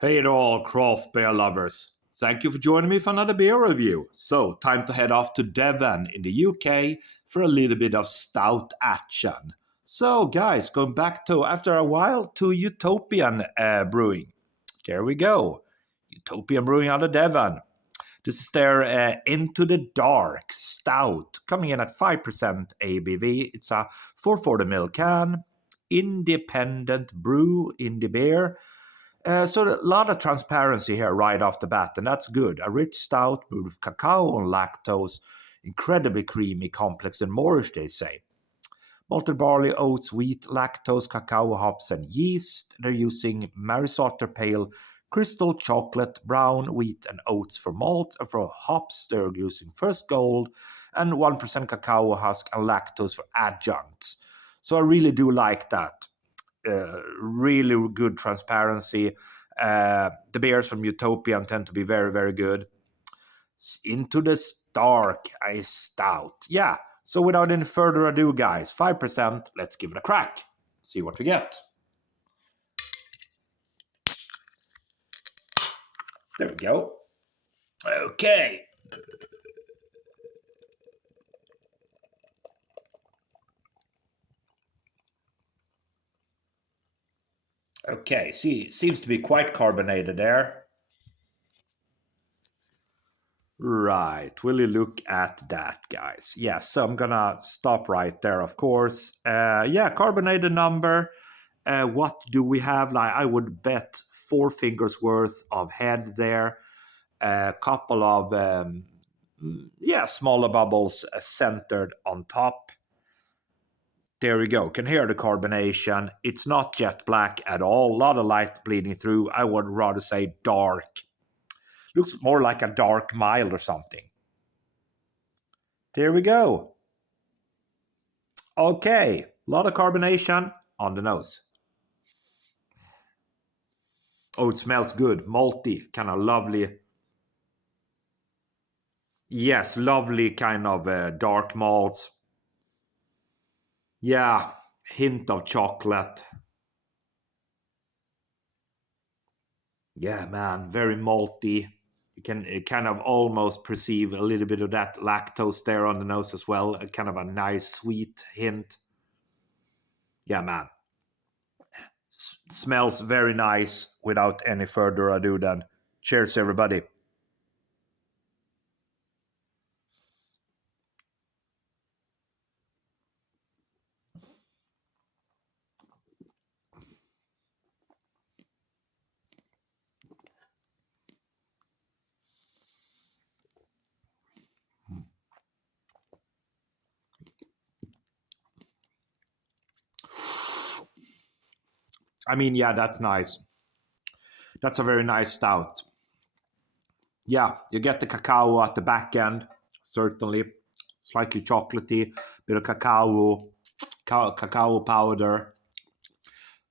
Hey there, all craft beer lovers. Thank you for joining me for another beer review. So, time to head off to Devon in the UK for a little bit of stout action. So, guys, going back to, after a while, to Utopian Brewing. There we go. Utopian Brewing out of Devon. This is their Into the Dark Stout, coming in at 5% ABV. It's a 440ml can, independent brew, indie beer. So a lot of transparency here right off the bat, and that's good. A rich stout brewed with cacao and lactose, incredibly creamy, complex, and Moorish, they say. Malted barley, oats, wheat, lactose, cacao, hops, and yeast. They're using Marisotter Pale, crystal chocolate, brown, wheat, and oats for malt. And for hops, they're using First Gold and 1% cacao husk and lactose for adjuncts. So I really do like that. Really good transparency. The beers from Utopian tend to be very, very good. Into the Dark, a stout. Yeah, so without any further ado, guys, 5%, let's give it a crack. See what we get. There we go. Okay. Okay, see, seems to be quite carbonated there. Right, will you look at that, guys? Yes, so I'm gonna stop right there, of course. Yeah, carbonated number. What do we have? Like, I would bet 4 fingers worth of head there. A couple of, yeah, smaller bubbles centered on top. There we go. Can hear the carbonation. It's not jet black at all. A lot of light bleeding through. I would rather say dark. Looks more like a dark mild or something. There we go. Okay, a lot of carbonation on the nose. Oh, it smells good. Malty, kind of lovely. Yes, lovely kind of dark malts. Yeah, hint of chocolate. Yeah, man, very malty. You can kind of almost perceive a little bit of that lactose there on the nose as well. A kind of a nice sweet hint. Yeah, man. Smells very nice. Without any further ado, then cheers, everybody. I mean, yeah, that's nice. That's a very nice stout. Yeah, you get the cacao at the back end, certainly. Slightly chocolatey, bit of cacao powder.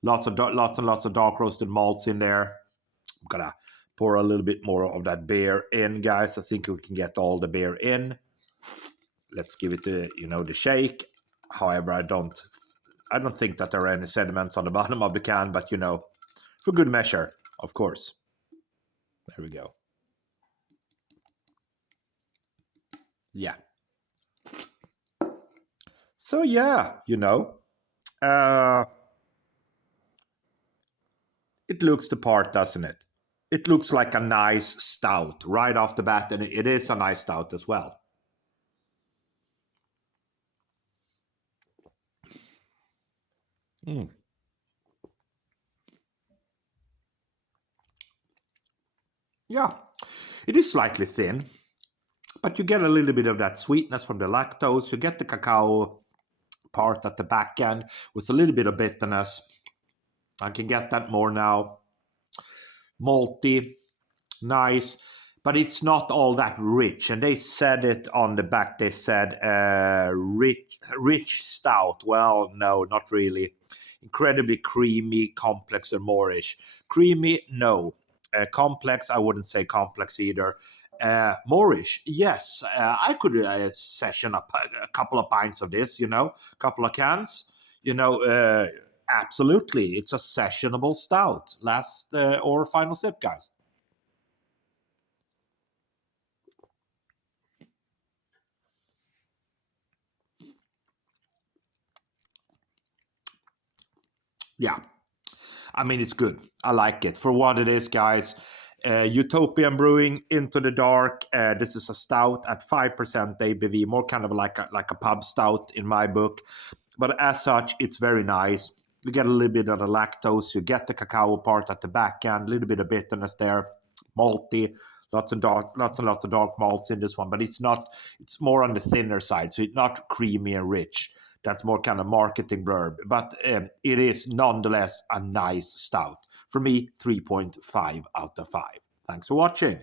Lots and lots of dark roasted malts in there. I'm gonna pour a little bit more of that beer in, guys. I think we can get all the beer in. Let's give it the shake. However, I don't think that there are any sediments on the bottom of the can, but for good measure, of course. There we go. Yeah. So yeah, it looks the part, doesn't it? It looks like a nice stout right off the bat, and it is a nice stout as well. Mm. Yeah, it is slightly thin, but you get a little bit of that sweetness from the lactose. You get the cacao part at the back end with a little bit of bitterness. I can get that more now. Malty, nice, but it's not all that rich. And they said it on the back. They said rich stout. Well, no, not really. Incredibly creamy, complex, and Moorish. Creamy, no. Complex, I wouldn't say complex either. Moorish, yes. I could session up a couple of pints of this, a couple of cans. absolutely, it's a sessionable stout. Last or final sip, guys. Yeah, I mean, it's good. I like it for what it is, guys. Utopian Brewing, Into the Dark. This is a stout at 5% ABV, more kind of like a pub stout in my book. But as such, it's very nice. You get a little bit of the lactose. You get the cacao part at the back end, a little bit of bitterness there, malty. Lots and lots of dark malts in this one, but it's not. It's more on the thinner side, so it's not creamy and rich. That's more kind of marketing blurb, but it is nonetheless a nice stout. For me, 3.5 out of 5. Thanks for watching.